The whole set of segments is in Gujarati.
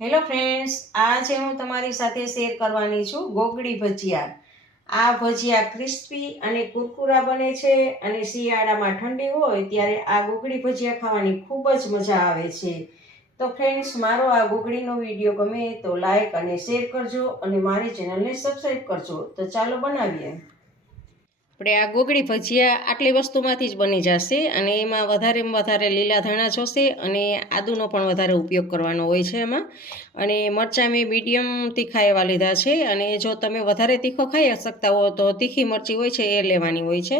હેલો ફ્રેન્ડ્સ, આજે હું તમારી સાથે શેર કરવાની છું ગોગડી ભજીયા. આ ભજીયા ક્રિસ્પી અને કુરકુરા બને છે અને શિયાળામાં ઠંડી હોય ત્યારે આ ગોગડી ભજીયા ખાવાની ખૂબ જ મજા આવે છે. તો ફ્રેન્ડ્સ, મારો આ ગોગડીનો વિડીયો ગમે તો લાઈક અને શેર કરજો અને મારી ચેનલને સબસ્ક્રાઈબ કરજો. તો ચાલો બનાવીએ. આપણે આ ગોગડી ભજીયા આટલી વસ્તુમાંથી જ બની જશે અને એમાં વધારે લીલા ધાણા જોશે અને આદુનો પણ વધારે ઉપયોગ કરવાનો હોય છે એમાં. અને મરચાં મેં મીડિયમ તીખા એવા લીધા છે અને જો તમે વધારે તીખો ખાઈ શકતા હો તો તીખી મરચી હોય છે એ લેવાની હોય છે.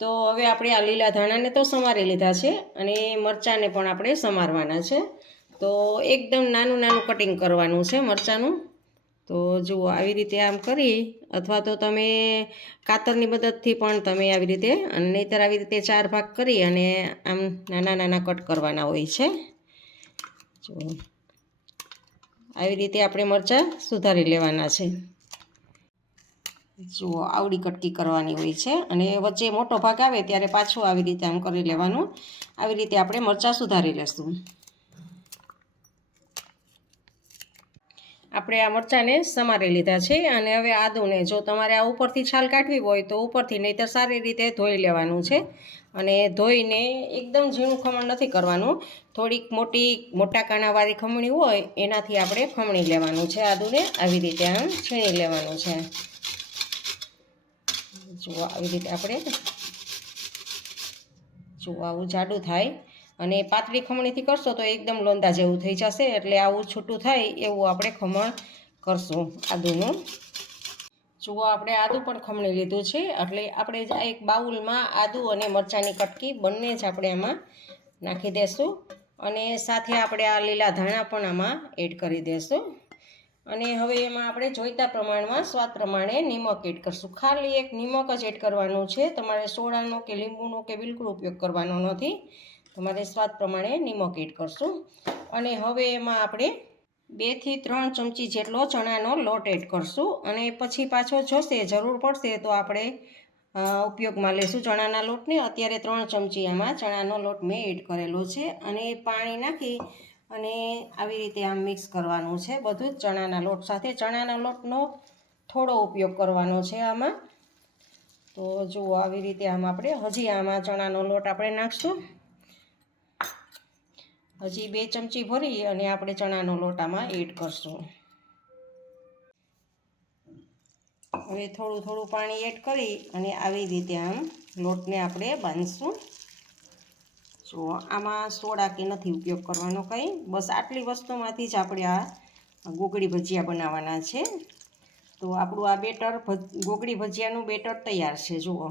તો હવે આપણે આ લીલા ધાણાને તો સમારી લીધા છે અને મરચાંને પણ આપણે સમારવાના છે. તો એકદમ નાનું નાનું કટિંગ કરવાનું છે મરચાંનું. તો જુઓ, આવી રીતે આમ કરી અથવા તો તમે કાતરની મદદથી પણ તમે આવી રીતે, અને નહીંતર આવી રીતે 4 ભાગ કરી અને આમ નાના નાના કટ કરવાના હોય છે. જો આવી રીતે આપણે મરચાં સુધારી લેવાના છે. જુઓ, આવડી કટકી કરવાની હોય છે અને વચ્ચે મોટો ભાગ આવે ત્યારે પાછું આવી રીતે આમ કરી લેવાનું. આવી રીતે આપણે મરચાં સુધારી લેશું. આપણે આ મરચાંને સમારી લીધા છે અને હવે આદુને જો તમારે આ ઉપરથી છાલ કાઢવી હોય તો ઉપરથી, નહીંતર સારી રીતે ધોઈ લેવાનું છે. અને ધોઈને એકદમ ઝીણું ખમણ નથી કરવાનું, થોડીક મોટા કાણાવાળી ખમણી હોય એનાથી આપણે ખમણી લેવાનું છે. આદુને આવી રીતે આમ છીણી લેવાનું છે. જુઓ, આવી રીતે આપણે જુઓ આવું જાડું થાય અને પાતળી ખમણીથી કરશો તો એકદમ લોંદા જેવું થઈ જશે. એટલે આવું છૂટું થાય એવું આપણે ખમણ કરશું આદુનું. જુઓ, આપણે આદું પણ ખમણી લીધું છે. એટલે આપણે એક બાઉલમાં આદું અને મરચાંની કટકી બંને જ આપણે એમાં નાખી દઈશું અને સાથે આપણે આ લીલા ધાણા પણ આમાં એડ કરી દઈશું. અને હવે એમાં આપણે જોઈતા પ્રમાણમાં સ્વાદ પ્રમાણે નિમક એડ કરશું. ખાલી એક નિમક જ એડ કરવાનું છે. તમારે સોડાનો કે લીંબુનો કે બિલકુલ ઉપયોગ કરવાનો નથી. તમારે સ્વાદ પ્રમાણે નિમક એડ કરશું. અને હવે એમાં આપણે 2 થી 3 ચમચી જેટલો ચણાનો લોટ એડ કરશું અને પછી પાછો જોશે, જરૂર પડશે તો આપણે ઉપયોગમાં લેશું ચણાના લોટને. અત્યારે 3 ચમચી આમાં ચણાનો લોટ મેં એડ કરેલો છે અને પાણી નાખી અને આવી રીતે આમ મિક્સ કરવાનું છે બધું જ ચણાના લોટ સાથે. ચણાના લોટનો થોડો ઉપયોગ કરવાનો છે આમાં. તો જુઓ, આવી રીતે આમ આપણે હજી આમાં ચણાનો લોટ આપણે નાખશું. હજી 2 ચમચી ભરી અને આપણે ચણાનો લોટ આમાં એડ કરશું. હવે થોડું પાણી એડ કરી અને આવી રીતે આમ લોટને આપણે બાંધીશું. જો આમાં સોડા કે નથી ઉપયોગ કરવાનો કંઈ, બસ આટલી વસ્તુમાંથી જ આપણે આ ગોગડી ભજીયા બનાવવાના છે. તો આપણું આ બેટર, ગોગડી ભજીયાનું બેટર તૈયાર છે જુઓ.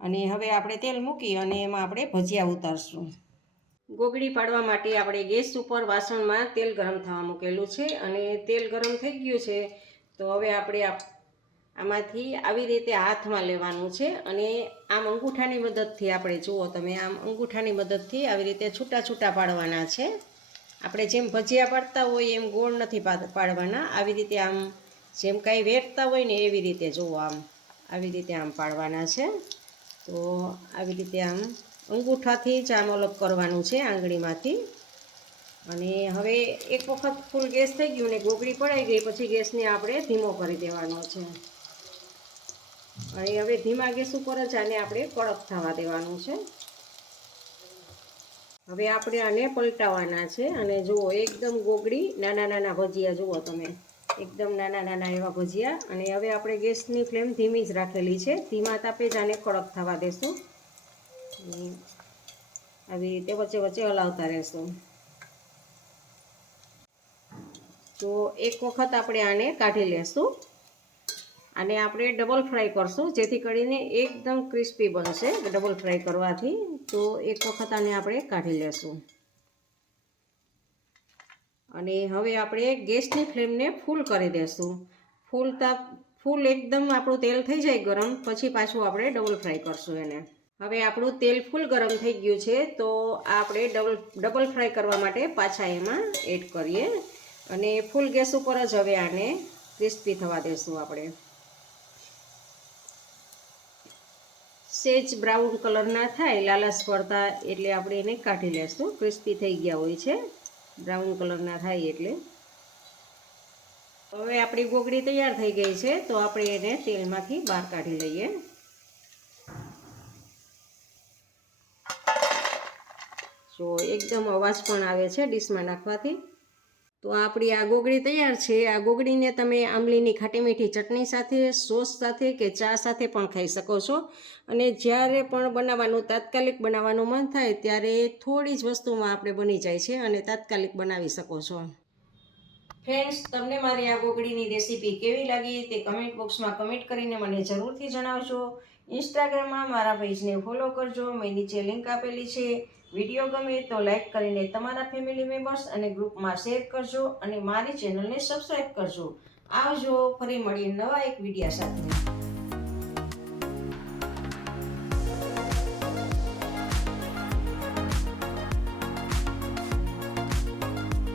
અને હવે આપણે તેલ મૂકી અને એમાં આપણે ભજીયા ઉતારશું. ગોગડી પાડવા માટે આપણે ગેસ ઉપર વાસણમાં તેલ ગરમ થવા મૂકેલું છે અને તેલ ગરમ થઈ ગયું છે. તો હવે આપણે આમાંથી આવી રીતે હાથમાં લેવાનું છે અને આમ અંગૂઠાની મદદથી આપણે, જુઓ તમે, આમ અંગૂઠાની મદદથી આવી રીતે છૂટા છૂટા પાડવાના છે. આપણે જેમ ભજીયા પાડતા હોય એમ ગોળ નથી પાડવાના. આવી રીતે આમ જેમ કાંઈ વેરતા હોય ને એવી રીતે, જુઓ આમ આવી રીતે આમ પાડવાના છે. તો આવી રીતે આમ અંગૂઠાથી જ આમ અલગ કરવાનું છે આંગળીમાંથી. અને હવે એક વખત ફૂલ ગેસ થઈ ગયું ને ગોગડી પડાઈ ગઈ પછી ગેસને આપણે ધીમો કરી દેવાનો છે. અને હવે ધીમા ગેસ ઉપર જ આને આપણે કડક થવા દેવાનું છે. હવે આપણે આને પલટાવવાના છે અને જુઓ, એકદમ ગોગડી નાના નાના ભજીયા, જુઓ તમે, એકદમ નાના નાના એવા ભજીયા. અને હવે આપણે ગેસની ફ્લેમ ધીમી જ રાખેલી છે. ધીમા તાપે જ આને કડક થવા દેશું. આવી રીતે વચ્ચે વચ્ચે હલાવતા રહેશું. તો એક વખત આપણે આને કાઢી લેશું. આને આપણે ડબલ ફ્રાય કરશું જેથી કરીને એકદમ ક્રિસ્પી બનશે ડબલ ફ્રાય કરવાથી. તો એક વખત આને આપણે કાઢી લેશું. અને હવે આપણે ગેસની ફ્લેમને ફૂલ કરી દેશું. ફૂલ એકદમ આપણું તેલ થઈ જાય ગરમ પછી પાછું આપણે ડબલ ફ્રાય કરશું એને. હવે આપણું તેલ ફૂલ ગરમ થઈ ગયું છે. તો આપણે ડબલ ફ્રાય કરવા માટે પાછા એમાં એડ કરીએ અને ફૂલ ગેસ ઉપર જ હવે આને ક્રિસ્પી થવા દેશું આપણે. સેજ બ્રાઉન કલર ના થાય, લાલાશ પડતા, એટલે આપણે એને કાઢી લેશું. ક્રિસ્પી થઈ ગયા હોય છે બ્રાઉન કલર ના થાય એટલે. હવે આપણી ગોગડી તૈયાર થઈ ગઈ છે, તો આપણે એને તેલમાંથી બહાર કાઢી લઈએ. જો એકદમ અવાજ પણ આવે છે ડીશમાં નાખવાથી. તો આપણી આ ગોગડી તૈયાર છે. આ ગોગડીને તમે આંબલીની ખાટી મીઠી ચટણી સાથે, સોસ સાથે કે ચા સાથે પણ ખાઈ શકો છો. અને જ્યારે પણ બનાવવાનું તાત્કાલિક બનાવવાનું મન થાય ત્યારે થોડી જ વસ્તુમાં આપણે બની જાય છે અને તાત્કાલિક બનાવી શકો છો. ફ્રેન્ડ્સ, તમને મારી આ ગોગડીની રેસીપી કેવી લાગી તે કમેન્ટ બોક્સમાં કમેન્ટ કરીને મને જરૂરથી જણાવજો. ઇન્સ્ટાગ્રામમાં મારા પેજને ફોલો કરજો, મેં નીચે લિંક આપેલી છે. વિડીયો ગમે તો લાઈક કરીને તમારા ફેમિલી મેમ્બર્સ અને ગ્રુપમાં શેર કરજો અને મારી ચેનલને સબસ્ક્રાઈબ કરજો. આવજો, ફરી મળીએ નવા એક વિડીયો સાથે.